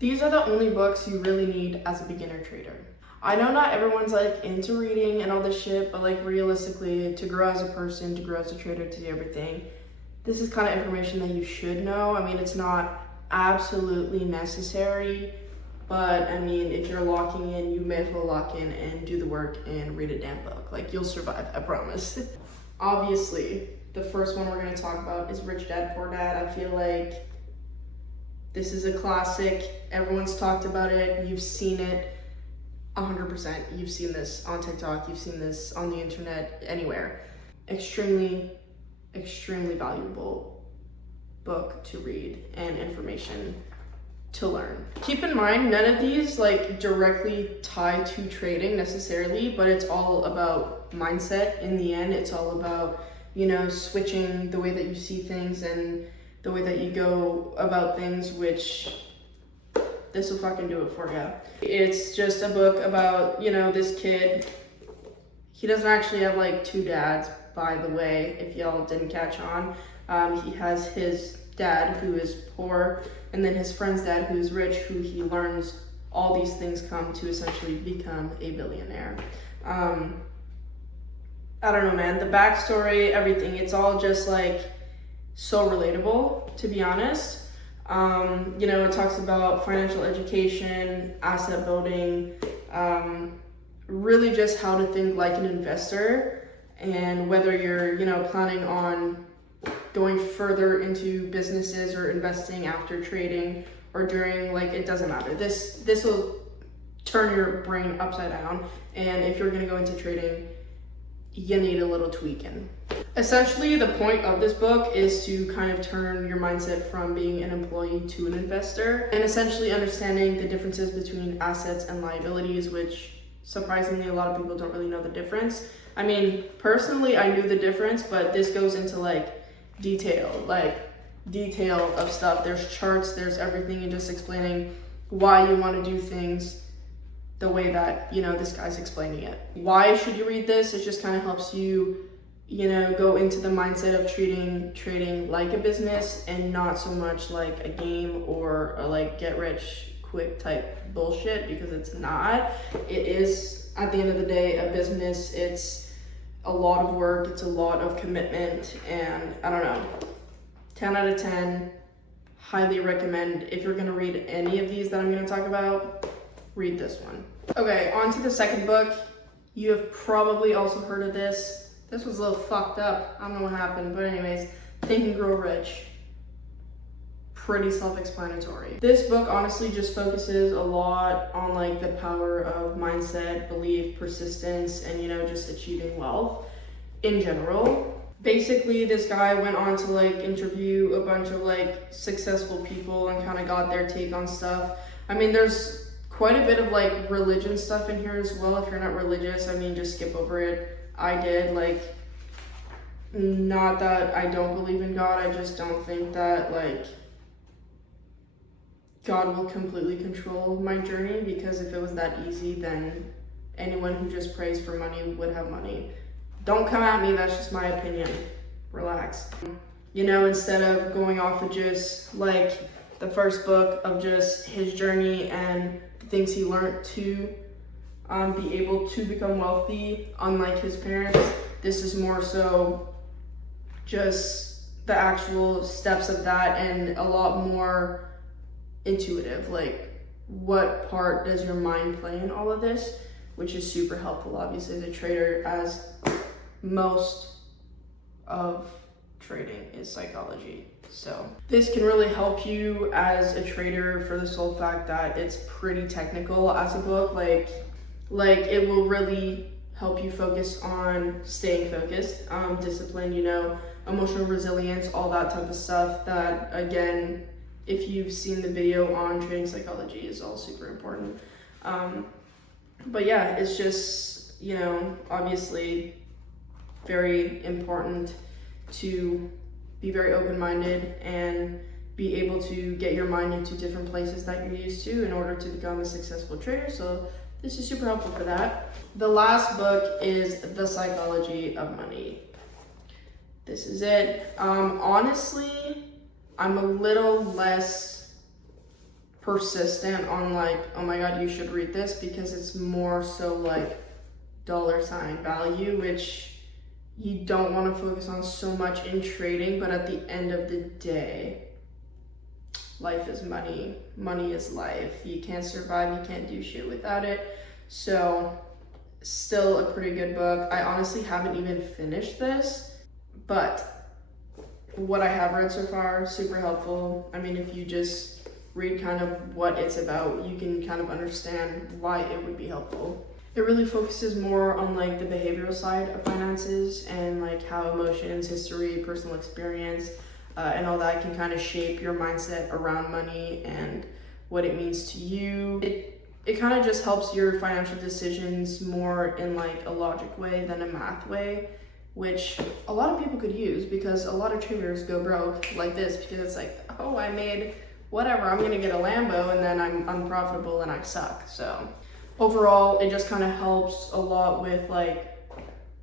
These are the only books you really need as a beginner trader. I know not everyone's like into reading and all this shit, but like realistically, to grow as a person, to grow as a trader, to do everything, this is kind of information that you should know. I mean, it's not absolutely necessary, but I mean, if you're locking in, you may as well lock in and do the work and read a damn book. Like, you'll survive, I promise. Obviously, the first one we're gonna talk about is Rich Dad, Poor Dad. I feel like this is a classic. Everyone's talked about it. You've seen it 100%. You've seen this on TikTok. You've seen this on the internet, anywhere. Extremely, extremely valuable book to read and information to learn. Keep in mind, none of these like directly tie to trading necessarily, but it's all about mindset in the end. It's all about, you know, switching the way that you see things and the way that you go about things, which this will fucking do it for you. It's just a book about, you know, this kid. He doesn't actually have like two dads, by the way, if y'all didn't catch on. He has his dad who is poor, and then his friend's dad who is rich, who he learns all these things come to essentially become a billionaire. I don't know, man. The backstory, everything, it's all just like so relatable, to be honest. You know, it talks about financial education, asset building, really just how to think like an investor, and whether you're, you know, planning on going further into businesses or investing after trading or during, like, it doesn't matter. This will turn your brain upside down, and if you're gonna go into trading, you need a little tweaking. Essentially, the point of this book is to kind of turn your mindset from being an employee to an investor, and essentially understanding the differences between assets and liabilities, which surprisingly a lot of people don't really know the difference. I mean, personally, I knew the difference, but this goes into like detail of stuff. There's charts, there's everything, and just explaining why you want to do things the way that, you know, this guy's explaining it. Why should you read this? It just kind of helps you, you know, go into the mindset of treating trading like a business and not so much like a game or a like get rich quick type bullshit, because it's not. It is, at the end of the day, a business. It's a lot of work, it's a lot of commitment, and I don't know, 10 out of 10, highly recommend. If you're gonna read any of these that I'm gonna talk about, read this one. Okay, on to the second book. You have probably also heard of this. This was a little fucked up. I don't know what happened, but anyways, Think and Grow Rich. Pretty self-explanatory. This book honestly just focuses a lot on like the power of mindset, belief, persistence, and, you know, just achieving wealth in general. Basically, this guy went on to like interview a bunch of like successful people and kind of got their take on stuff. I mean, there's quite a bit of like religion stuff in here as well. If you're not religious, I mean, just skip over it. I did. Like, not that I don't believe in God, I just don't think that like God will completely control my journey, because if it was that easy, then anyone who just prays for money would have money. Don't come at me, that's just my opinion. Relax. You know, instead of going off of just like the first book of just his journey and the things he learned to be able to become wealthy, unlike his parents, this is more so just the actual steps of that, and a lot more intuitive. Like, what part does your mind play in all of this, which is super helpful, obviously, as a trader, as most of trading is psychology. So this can really help you as a trader for the sole fact that it's pretty technical as a book. Like it will really help you focus on staying focused, discipline, you know, emotional resilience, all that type of stuff that, again, if you've seen the video on trading psychology, is all super important. But yeah, it's just, you know, obviously very important to be very open-minded and be able to get your mind into different places that you're used to in order to become a successful trader. So this is super helpful for that. The last book is The Psychology of Money. This is it. Honestly, I'm a little less persistent on like, oh my god, you should read this, because it's more so like dollar sign value, which you don't want to focus on so much in trading. But at the end of the day, life is money, money is life. You can't survive, you can't do shit without it. So still a pretty good book. I honestly haven't even finished this, but what I have read so far, super helpful. I mean, if you just read kind of what it's about, you can kind of understand why it would be helpful. It really focuses more on like the behavioral side of finances and like how emotions, history, personal experience, and all that can kind of shape your mindset around money and what it means to you. It kind of just helps your financial decisions more in like a logic way than a math way, which a lot of people could use, because a lot of traders go broke like this because it's like, oh, I made whatever, I'm gonna get a Lambo, and then I'm unprofitable and I suck. So overall, it just kind of helps a lot with like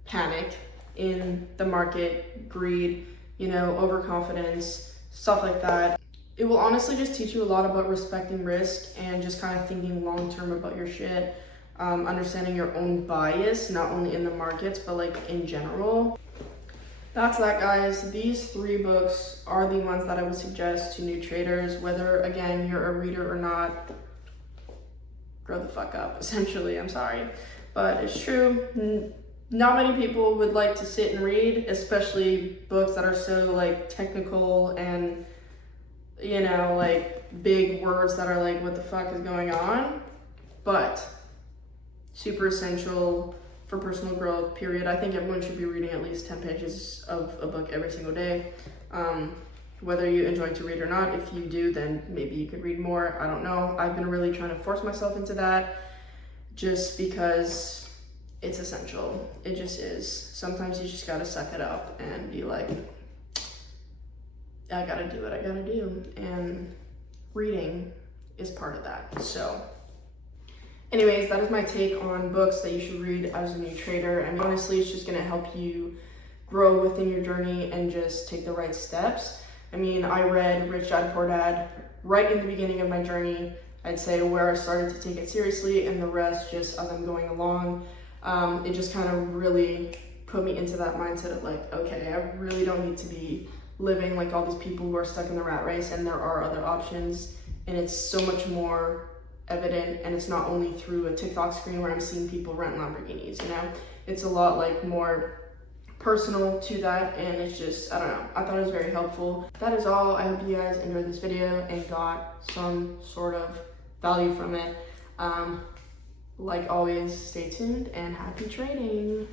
panic in the market, greed, you know, overconfidence, stuff like that. It will honestly just teach you a lot about respecting risk and just kind of thinking long-term about your shit, understanding your own bias, not only in the markets, but like in general. That's that, guys. These 3 books are the ones that I would suggest to new traders, whether, again, you're a reader or not. Grow the fuck up, essentially. I'm sorry, but it's true. Not many people would like to sit and read, especially books that are so like technical and, you know, like big words that are like, what the fuck is going on? But super essential for personal growth, period. I think everyone should be reading at least 10 pages of a book every single day. Whether you enjoy to read or not, if you do, then maybe you could read more. I don't know. I've been really trying to force myself into that just because it's essential. It just is. Sometimes you just gotta suck it up and be like, I gotta do what I gotta do. And reading is part of that. So anyways, that is my take on books that you should read as a new trader. And honestly, it's just gonna help you grow within your journey and just take the right steps. I mean, I read Rich Dad Poor Dad right in the beginning of my journey. I'd say where I started to take it seriously, and the rest just as I'm going along. It just kind of really put me into that mindset of like, okay, I really don't need to be living like all these people who are stuck in the rat race, and there are other options, and it's so much more evident. And it's not only through a TikTok screen where I'm seeing people rent Lamborghinis, you know, it's a lot like more personal to that. And it's just, I don't know, I thought it was very helpful. That is all. I hope you guys enjoyed this video and got some sort of value from it. Like always, stay tuned and happy trading.